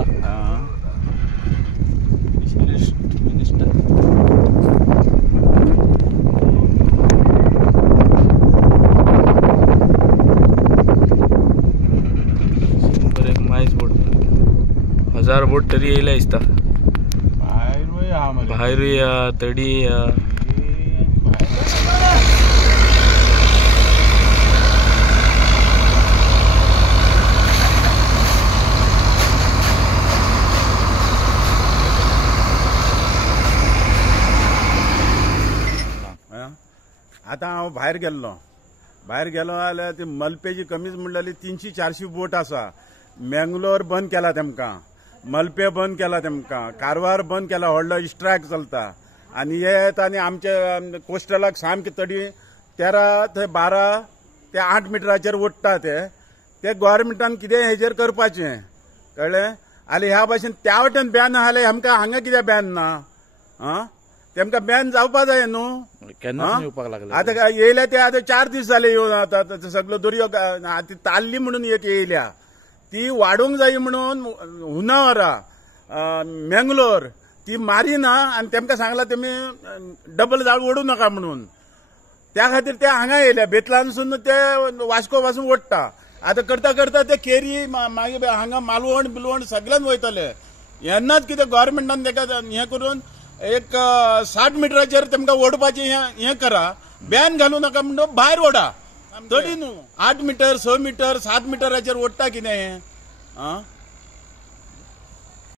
आला मिनिस्टर एक माहीच बोट 1000 बोट तरी येयला दिसता भायर या तडी या आता हांव भायर गेल्लो जाल्यार ती मलपेची कमीच म्हणल्यार 300-400 बोट आसा. मंगलोर बंद केला तेमकां, मलपे बंद केला तेमकां, कारवार बंद केला, व्हडलो स्ट्रायक चलता. आनी हे येता आनी आमच्या कोस्टलाक सामके तडी 13 ते 12 ते 8 मिटराचेर ओडटा ते गव्हर्मेंटान कितें हेजेर करपाचें कळ्ळें. आनी ह्या भाशेन त्या वटेन बॅन आसले आमकां हांगा कित्याक बॅन ना तेमकां बॅन जावपा जाय न्हू. केन्ना येवपाक लागला आतां येयल्या ते आतां 4 दीस जाले येवन आता सगळो दर्यो ती ताल्ली म्हणून एक येयल्या ती वाडूंक जाय म्हणून हुनावरा मंगलोर ती मारिना आनी तेमकां सांगला तेमी डबल जाळ ओडू नाका म्हणून. त्या खातीर ते हांगा येयल्या बेतलानसून ते वास्को पासून ओडटा. आतां करता करता ते केरी मागीर हांगा मालवण बिलवण सगळ्यान वयतले. येन्नाच कितें गव्हर्मेंटान ताका हें करून एक 60 मिटराचेर तेमकां ओडपाचें हें करा, बॅन घालू नाका म्हणून भायर ओडा तडी न्हू. 8 मिटर 6 मिटर 7 मिटराचेर ओडटा कितें